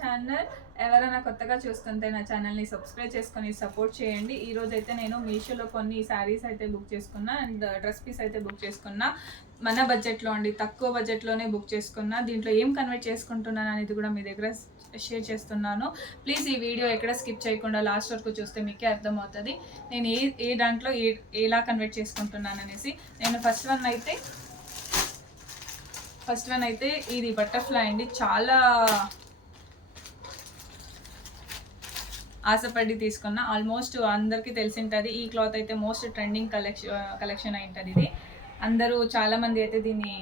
Channel. ఎవరైనా కొత్తగా చూస్తుంటే నా ఛానల్ని సబ్స్క్రైబ్ చేసుకొని సపోర్ట్ చేయండి. ఈరోజు అయితే నేను మీషోలో కొన్ని శారీస్ అయితే బుక్ చేసుకున్నా అండ్ డ్రెస్ పీస్ అయితే బుక్ చేసుకున్నా. మన బడ్జెట్లో అండి, తక్కువ బడ్జెట్లోనే బుక్ చేసుకున్నా. దీంట్లో ఏం కన్వర్ట్ చేసుకుంటున్నాను అనేది కూడా మీ దగ్గర షేర్ చేస్తున్నాను. ప్లీజ్ ఈ వీడియో ఎక్కడ స్కిప్ చేయకుండా లాస్ట్ వరకు చూస్తే మీకే అర్థమవుతుంది నేను ఏ దాంట్లో ఎలా కన్వర్ట్ చేసుకుంటున్నాను అనేసి. నేను ఫస్ట్ వన్ అయితే ఇది బటర్ఫ్లై అండి. చాలా ఆశపడి తీసుకున్న. ఆల్మోస్ట్ అందరికీ తెలిసి ఉంటుంది ఈ క్లాత్ అయితే మోస్ట్ ట్రెండింగ్ కలెక్షన్ అయి ఉంటుంది. ఇది అందరూ చాలామంది అయితే దీన్ని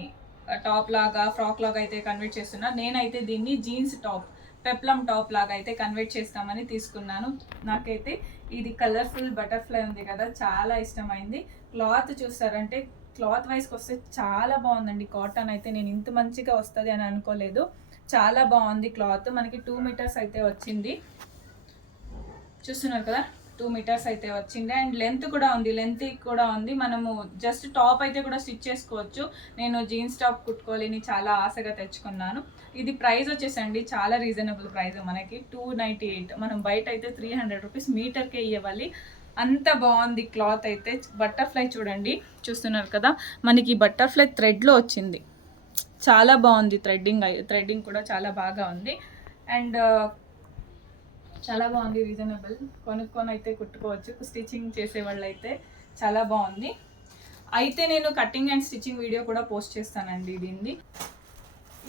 టాప్ లాగా ఫ్రాక్ లాగా అయితే కన్వర్ట్ చేస్తున్నారు. నేనైతే దీన్ని జీన్స్ టాప్, పెప్లమ్ టాప్ లాగా అయితే కన్వర్ట్ చేస్తామని తీసుకున్నాను. నాకైతే ఇది కలర్ఫుల్ బటర్ఫ్లై ఉంది కదా, చాలా ఇష్టమైంది. క్లాత్ చూస్తారంటే క్లాత్ వైజ్కి వస్తే చాలా బాగుందండి. కాటన్ అయితే నేను ఇంత మంచిగా వస్తుంది అని అనుకోలేదు. చాలా బాగుంది క్లాత్. మనకి 2 మీటర్స్ అయితే వచ్చింది, చూస్తున్నారు కదా. 2 మీటర్స్ అయితే వచ్చింది అండ్ లెంత్ కూడా ఉంది. మనము జస్ట్ టాప్ అయితే కూడా స్టిచ్ చేసుకోవచ్చు. నేను జీన్స్ టాప్ కుట్టుకోలేని చాలా ఆశగా తెచ్చుకున్నాను. ఇది ప్రైస్ వచ్చేసండి చాలా రీజనబుల్ ప్రైస్, మనకి 298. మనం బయట అయితే 300 రూపీస్ మీటర్కే ఇవ్వాలి. అంత బాగుంది క్లాత్ అయితే. బటర్ఫ్లై చూడండి, చూస్తున్నారు కదా. మనకి బటర్ఫ్లై థ్రెడ్లో వచ్చింది, చాలా బాగుంది. థ్రెడ్డింగ్ కూడా చాలా బాగా ఉంది అండ్ చాలా బాగుంది. రీజనబుల్, కొనుక్కొని అయితే కుట్టుకోవచ్చు. స్టిచ్చింగ్ చేసే వాళ్ళు అయితే చాలా బాగుంది. అయితే నేను కటింగ్ అండ్ స్టిచ్చింగ్ వీడియో కూడా పోస్ట్ చేస్తానండి దీన్ని.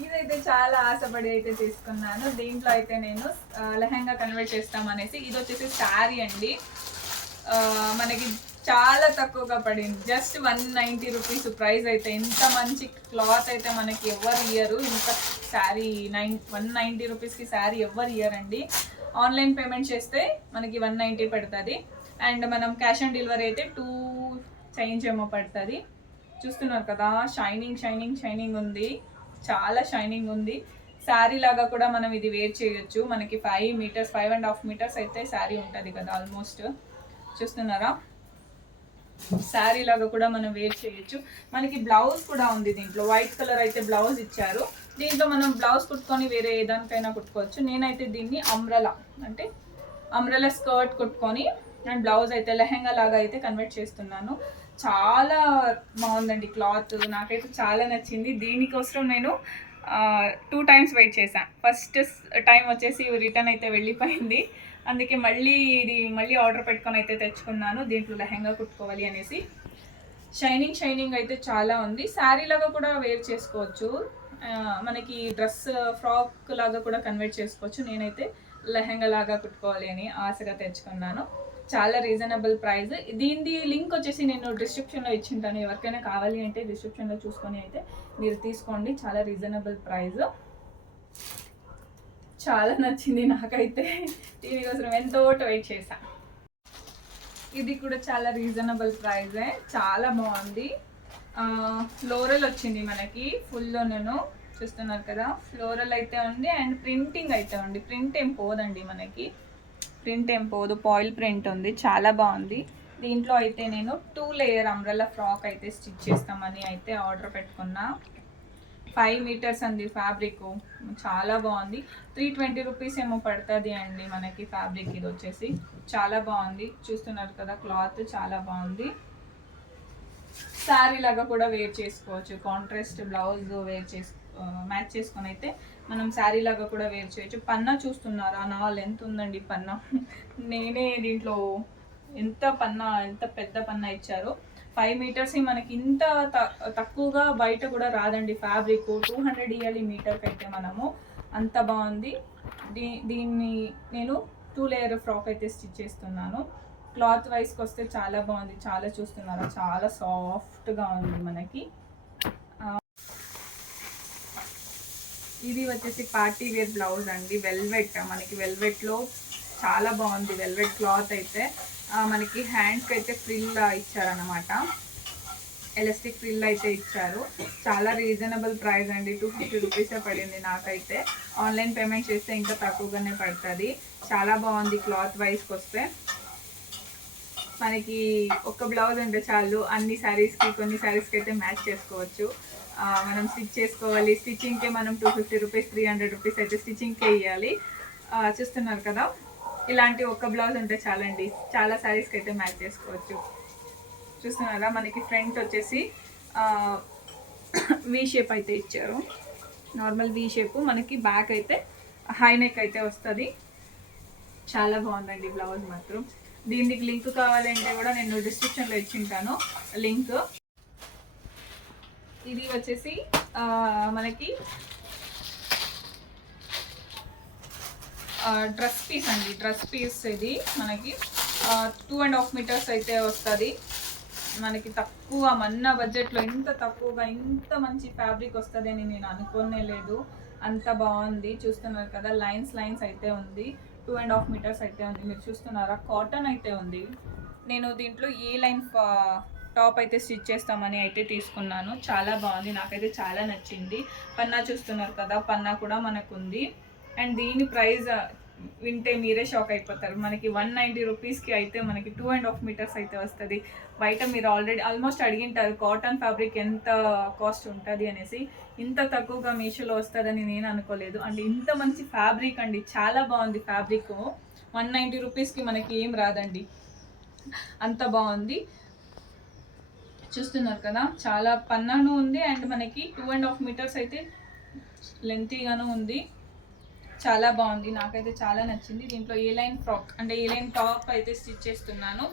ఇదైతే చాలా ఆశపడి అయితే తీసుకున్నాను. దీంట్లో అయితే నేను లెహంగా కన్వర్ట్ చేస్తామనేసి. ఇది వచ్చేసి శారీ అండి. మనకి చాలా తక్కువగా పడింది, జస్ట్ 190 రూపీస్ ప్రైస్ అయితే. ఇంత మంచి క్లాత్ అయితే మనకి ఎవరు ఇయ్యరు. ఇంత శారీ 190 రూపీస్కి శారీ ఎవరు ఇయ్యరండి. ఆన్లైన్ పేమెంట్ చేస్తే మనకి 190 పడుతుంది అండ్ మనం క్యాష్ ఆన్ డెలివరీ అయితే 2 చేంజ్ ఏమో పడుతుంది. చూస్తున్నారు కదా, షైనింగ్ ఉంది, చాలా షైనింగ్ ఉంది. శారీ లాగా కూడా మనం ఇది వేర్ చేయొచ్చు. మనకి 5 మీటర్స్ 5.5 మీటర్స్ అయితే శారీ ఉంటుంది కదా ఆల్మోస్ట్. చూస్తున్నారా, శారీ లాగా కూడా మనం వేర్ చేయొచ్చు. మనకి బ్లౌజ్ కూడా ఉంది దీంట్లో. వైట్ కలర్ అయితే బ్లౌజ్ ఇచ్చారు. దీంట్లో మనం బ్లౌజ్ కుట్టుకొని వేరే ఏదానికైనా కుట్టుకోవచ్చు. నేనైతే దీన్ని అంబ్రెలా స్కర్ట్ కుట్టుకొని అండ్ బ్లౌజ్ అయితే లెహంగా లాగా అయితే కన్వర్ట్ చేస్తున్నాను. చాలా బాగుందండి క్లాత్, నాకైతే చాలా నచ్చింది. దీనికోసం నేను 2 టైమ్స్ వెయిట్ చేశాను. ఫస్ట్ టైం వచ్చేసి రిటర్న్ అయితే వెళ్ళిపోయింది. అందుకే మళ్ళీ ఆర్డర్ పెట్టుకొని అయితే తెచ్చుకున్నాను. దీంట్లో లెహంగా కుట్టుకోవాలి అనేసి. షైనింగ్ అయితే చాలా ఉంది. శారీ లాగా కూడా వేర్ చేసుకోవచ్చు. మనకి డ్రెస్ ఫ్రాక్ లాగా కూడా కన్వర్ట్ చేసుకోవచ్చు. నేనైతే లెహంగా లాగా కుట్టుకోవాలి అని ఆశగా తెచ్చుకున్నాను. చాలా రీజనబుల్ ప్రైస్. దీని లింక్ వచ్చేసి నేను డిస్క్రిప్షన్లో ఇచ్చింటాను. ఎవరికైనా కావాలి అంటే డిస్క్రిప్షన్లో చూసుకొని అయితే మీరు తీసుకోండి. చాలా రీజనబుల్ ప్రైస్, చాలా నచ్చింది నాకైతే. దీనికోసం ఎంతో వెయిట్ చేశా. ఇది కూడా చాలా రీజనబుల్ ప్రైజే, చాలా బాగుంది. ఫ్లోరల్ వచ్చింది మనకి ఫుల్లో. నేను చూస్తున్నారు కదా, ఫ్లోరల్ అయితే ఉంది అండ్ ప్రింటింగ్ అయితే ఉంది. ప్రింట్ ఏం పోదండి, మనకి ప్రింట్ ఏం పోదు, పాయిల్ ప్రింట్ ఉంది. చాలా బాగుంది. దీంట్లో అయితే నేను 2 లేయర్ అంబ్రెల్లా ఫ్రాక్ అయితే స్టిచ్ చేస్తామని అయితే ఆర్డర్ పెట్టుకున్నా. 5 మీటర్స్ అండి ఫ్యాబ్రిక్, చాలా బాగుంది. 320 రూపీస్ ఏమో పడుతుంది అండి మనకి ఫ్యాబ్రిక్. ఇది వచ్చేసి చాలా బాగుంది. చూస్తున్నారు కదా, క్లాత్ చాలా బాగుంది. శారీ లాగా కూడా వేర్ చేసుకోవచ్చు. కాంట్రాస్ట్ బ్లౌజ్ మ్యాచ్ చేసుకొని అయితే మనం శారీ లాగా కూడా వేర్ చేయొచ్చు. పన్నా చూస్తున్నారా, నా లెంత్ ఉందండి పన్నా. నేనే దీంట్లో ఎంత పెద్ద పన్నా ఇచ్చారో. 5 మీటర్స్ మనకి ఇంత తక్కువగా బయట కూడా రాదండి ఫ్యాబ్రిక్. 200 ఇవ్వాలి మీటర్కి అయితే మనము. అంత బాగుంది. దీన్ని నేను 2 లేయర్ ఫ్రాక్ అయితే స్టిచ్ చేస్తున్నాను. క్లాత్ వైజ్కి వస్తే చాలా బాగుంది. చాలా చూస్తున్నారా, చాలా సాఫ్ట్గా ఉంది మనకి. ఇది వచ్చేసి పార్టీ వేర్ బ్లౌజ్ అండి. వెల్వెట్, మనకి వెల్వెట్లో చాలా బాగుంది. వెల్వెట్ క్లాత్ అయితే మనకి హ్యాండ్స్కి అయితే ఫ్రిల్ ఇచ్చారనమాట. ఎలాస్టిక్ ఫ్రిల్ అయితే ఇచ్చారు. చాలా రీజనబుల్ ప్రైస్ అండి. 250 రూపీసే పడింది నాకైతే. ఆన్లైన్ పేమెంట్ చేస్తే ఇంకా తక్కువగానే పడుతుంది. చాలా బాగుంది క్లాత్ వైజ్కి వస్తే. మనకి ఒక బ్లౌజ్ అంటే చాలు, అన్ని శారీస్కి కొన్ని శారీస్కి అయితే మ్యాచ్ చేసుకోవచ్చు. మనం స్టిచ్ చేసుకోవాలి. స్టిచ్చింగ్కే మనం 250 రూపీస్ 300 రూపీస్ అయితే స్టిచ్చింగ్కే ఇవ్వాలి. చూస్తున్నారు కదా, ఇలాంటి ఒక బ్లౌజ్ ఉంటే చాలండి, చాలా శారీస్కి అయితే మ్యాచ్ చేసుకోవచ్చు. చూస్తున్నారా, మనకి ఫ్రంట్ వచ్చేసి వి షేప్ అయితే ఇచ్చారు, నార్మల్ వి షేప్. మనకి బ్యాక్ అయితే హై నెక్ అయితే వస్తుంది. చాలా బాగుందండి బ్లౌజ్ మాత్రం. దీనికి లింక్ కావాలంటే కూడా నేను డిస్క్రిప్షన్లో ఇచ్చింటాను లింక్. ఇది వచ్చేసి మనకి డ్రెస్ పీస్ అండి, డ్రెస్ పీస్. ఇది మనకి 2.5 మీటర్స్ అయితే వస్తుంది. మనకి తక్కువ మన్న బడ్జెట్లో ఇంత తక్కువగా ఇంత మంచి ఫ్యాబ్రిక్ వస్తుంది అని నేను అనుకోనే లేదు. అంత బాగుంది. చూస్తున్నారు కదా, లైన్స్ అయితే ఉంది. 2.5 మీటర్స్ అయితే ఉంది. మీరు చూస్తున్నారా, కాటన్ అయితే ఉంది. నేను దీంట్లో ఏ లైన్ టాప్ అయితే స్టిచ్ చేస్తామని అయితే తీసుకున్నాను. చాలా బాగుంది, నాకైతే చాలా నచ్చింది. పన్నా చూస్తున్నారు కదా, పన్నా కూడా మనకు ఉంది. అండ్ దీని ప్రైస్ వింటే మీరే షాక్ అయిపోతారు. మనకి 190 రూపీస్కి అయితే మనకి 2.5 మీటర్స్ అయితే వస్తుంది. బయట మీరు ఆల్మోస్ట్ అడిగింటారు కాటన్ ఫ్యాబ్రిక్ ఎంత కాస్ట్ ఉంటుంది అనేసి. ఇంత తక్కువగా మీషోలో వస్తుందని నేను అనుకోలేదు. అండ్ ఇంత మంచి ఫ్యాబ్రిక్ అండి, చాలా బాగుంది ఫ్యాబ్రిక్. 190 రూపీస్కి మనకి ఏం రాదండి, అంత బాగుంది. చూస్తున్నారు కదా, చాలా పన్నాను ఉంది. అండ్ మనకి 2.5 మీటర్స్ అయితే లెంతీగాను ఉంది. చాలా బాగుంది, నాకైతే చాలా నచ్చింది. దీంట్లో ఏ లైన్ ఫ్రాక్ అంటే ఏ లైన్ టాప్ అయితే స్టిచ్ చేస్తున్నాను.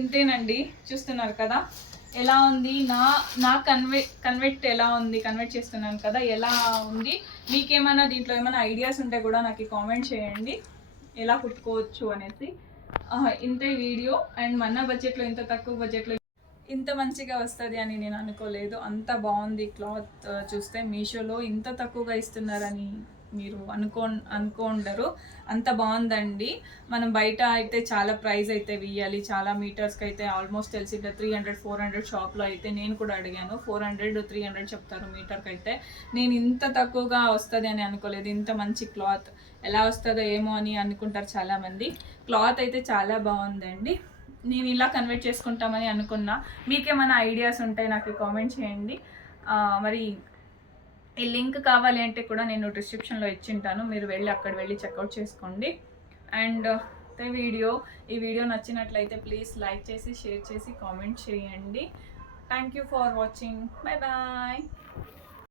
ఇంతేనండి. చూస్తున్నారు కదా ఎలా ఉంది, నా కన్వర్ట్ ఎలా ఉంది, కన్వర్ట్ చేస్తున్నాను కదా ఎలా ఉంది. మీకేమైనా దీంట్లో ఏమైనా ఐడియాస్ ఉంటే కూడా నాకు కామెంట్ చేయండి, ఎలా కుట్టుకోవచ్చు అనేసి. ఇంతే వీడియో. అండ్ మన బడ్జెట్లో, ఇంత తక్కువ బడ్జెట్లో ఇంత మంచిగా వస్తుంది అని నేను అనుకోలేదు. అంత బాగుంది క్లాత్. చూస్తే మీషోలో ఇంత తక్కువగా ఇస్తున్నారని మీరు అనుకోండరు. అంత బాగుందండి. మనం బయట అయితే చాలా ప్రైస్ అయితే వేయాలి, చాలా మీటర్స్కి అయితే ఆల్మోస్ట్ తెలిసి 300-400 షాప్లో అయితే నేను కూడా అడిగాను. 400-300 చెప్తారు మీటర్కి అయితే. నేను ఇంత తక్కువగా వస్తుంది అని అనుకోలేదు. ఇంత మంచి క్లాత్ ఎలా వస్తుందో ఏమో అని అనుకుంటారు చాలామంది. క్లాత్ అయితే చాలా బాగుందండి. నేను ఇలా కన్వర్ట్ చేసుకుంటామని అనుకున్నా. మీకేమైనా ఐడియాస్ ఉంటే నాకు కామెంట్ చేయండి. మరి ఈ లింక్ కావాలి అంటే కూడా నేను డిస్క్రిప్షన్లో ఇచ్చింటాను, మీరు అక్కడ వెళ్ళి చెక్అవుట్ చేసుకోండి. అండ్ ఈ వీడియో నచ్చినట్లయితే ప్లీజ్ లైక్ చేసి, షేర్ చేసి, కామెంట్ చేయండి. Thank you for watching. Bye bye.